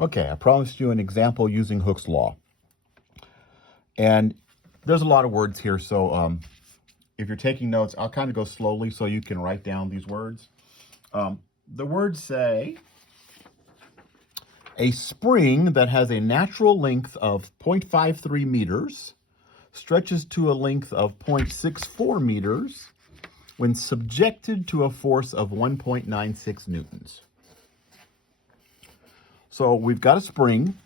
Okay, I promised you an example using Hooke's law. And there's a lot of words here, so if you're taking notes, I'll kind of go slowly so you can write down these words. The words say, a spring that has a natural length of 0.53 meters stretches to a length of 0.64 meters when subjected to a force of 1.96 newtons. So we've got a spring.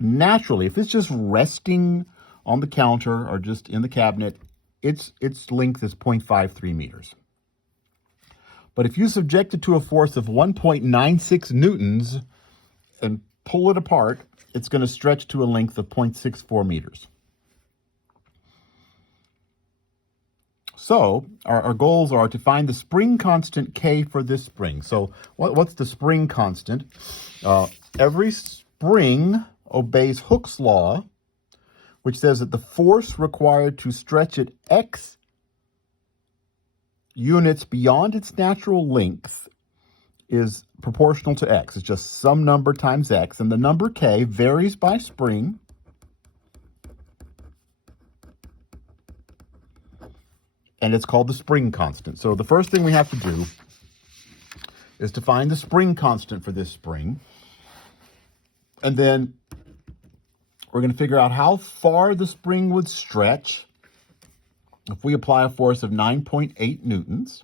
Naturally, if it's just resting on the counter or just in the cabinet, its length is 0.53 meters. But if you subject it to a force of 1.96 newtons and pull it apart, it's going to stretch to a length of 0.64 meters. So our goals are to find the spring constant K for this spring. So what's the spring constant? Every spring obeys Hooke's law, which says that the force required to stretch it X units beyond its natural length is proportional to X. It's just some number times X. And the number K varies by spring. And it's called the spring constant. So the first thing we have to do is to find the spring constant for this spring. And then we're going to figure out how far the spring would stretch if we apply a force of 9.8 newtons.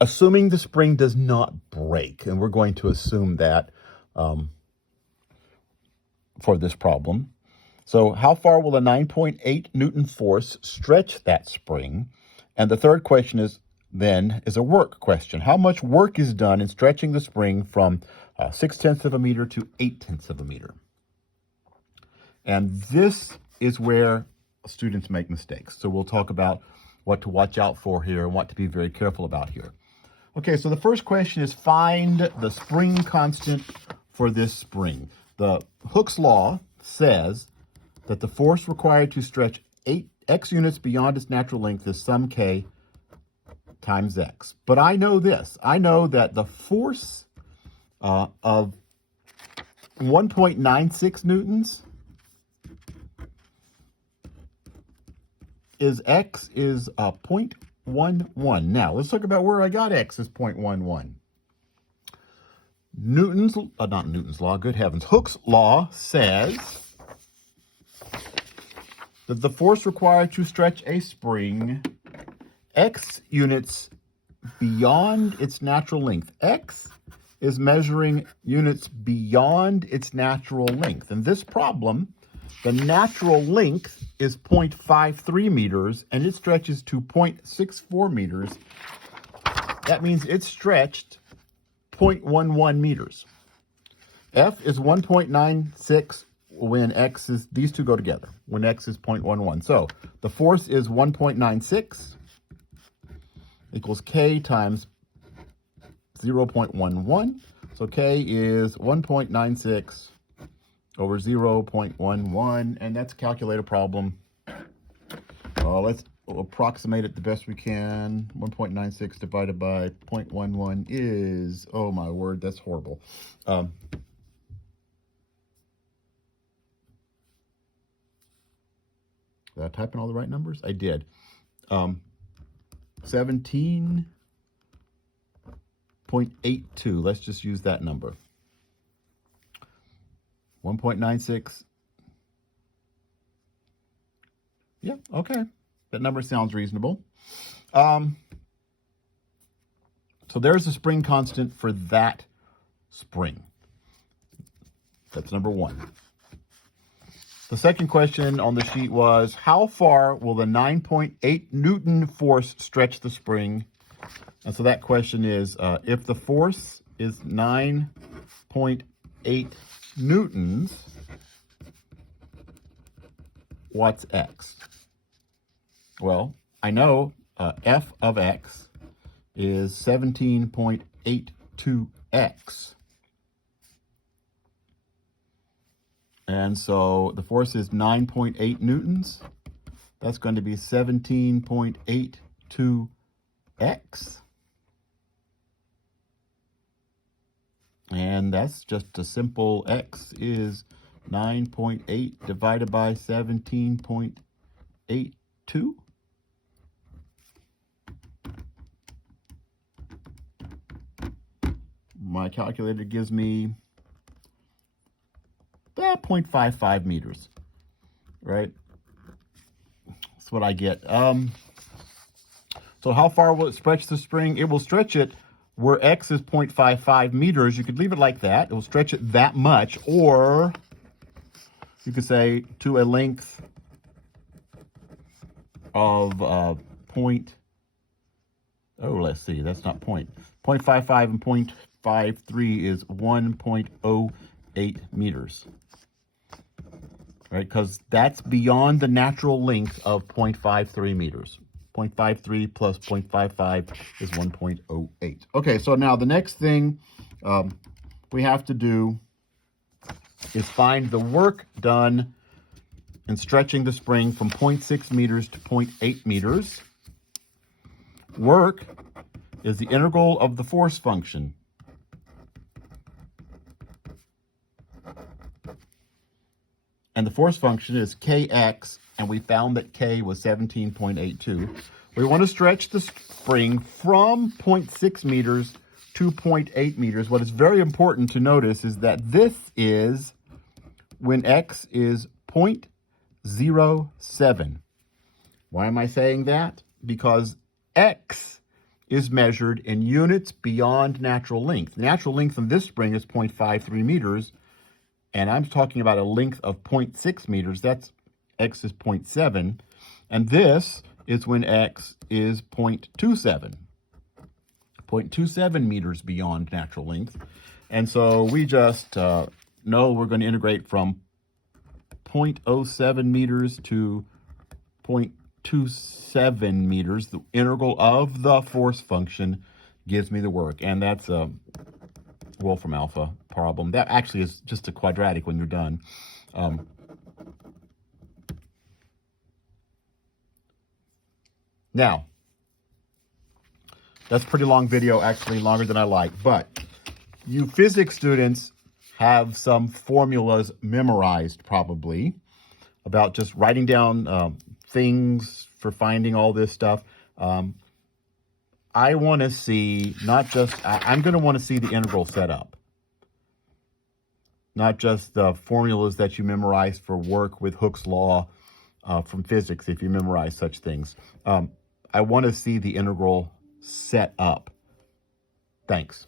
Assuming the spring does not break, and we're going to assume that for this problem. So how far will a 9.8 Newton force stretch that spring? And the third question is a work question. How much work is done in stretching the spring from 0.6 of a meter to 0.8 of a meter? And this is where students make mistakes. So we'll talk about what to watch out for here and what to be very careful about here. Okay, so the first question is find the spring constant for this spring. The Hooke's law says that the force required to stretch 8x units beyond its natural length is some K times X. But I know this. I know that the force of 1.96 newtons is X is 0.11. Now, let's talk about where I got X as 0.11. Not Newton's law, good heavens. Hooke's law says that the force required to stretch a spring X units beyond its natural length. X is measuring units beyond its natural length. In this problem, the natural length is 0.53 meters and it stretches to 0.64 meters. That means it's stretched 0.11 meters. F is 1.96 when X is, these two go together, when X is 0.11. So the force is 1.96 equals K times 0.11. So K is 1.96 over 0.11, and that's a calculator problem. Let's approximate it the best we can. 1.96 divided by 0.11 is, oh my word, that's horrible. Did I type in all the right numbers? I did. 17.82. Let's just use that number. 1.96. Yeah, okay. That number sounds reasonable. So there's the spring constant for that spring. That's number one. The second question on the sheet was, how far will the 9.8 Newton force stretch the spring? And so that question is, if the force is 9.8 newtons, what's X? Well, I know F of X is 17.82X. And so the force is 9.8 newtons. That's going to be 17.82X. And that's just a simple x is 9.8 divided by 17.82. My calculator gives me 0.55 meters, right? That's what I get. So how far will it stretch the spring? It will stretch it where x is 0.55 meters. You could leave it like that. It will stretch it that much, or you could say to a length of let's see, that's not 0.55 and 0.53 is 1.08 meters, right? Because that's beyond the natural length of 0.53 meters. 0.53 plus 0.55 is 1.08. Okay, so now the next thing we have to do is find the work done in stretching the spring from 0.6 meters to 0.8 meters. Work is the integral of the force function. And the force function is kx, and we found that k was 17.82. We want to stretch the spring from 0.6 meters to 0.8 meters. What is very important to notice is that this is when x is 0.07. Why am I saying that? Because x is measured in units beyond natural length. The natural length of this spring is 0.53 meters, and I'm talking about a length of 0.6 meters. That's x is 0.7, and this is when x is 0.27. 0.27 meters beyond natural length. And so we just know we're going to integrate from 0.07 meters to 0.27 meters. The integral of the force function gives me the work, and that's a Wolfram alpha problem. That actually is just a quadratic when you're done. Now, that's a pretty long video, actually longer than I like, but you physics students have some formulas memorized probably about just writing down things for finding all this stuff. I want to see I'm going to want to see the integral set up, not just the formulas that you memorize for work with Hooke's law from physics, if you memorize such things. I want to see the integral set up. Thanks.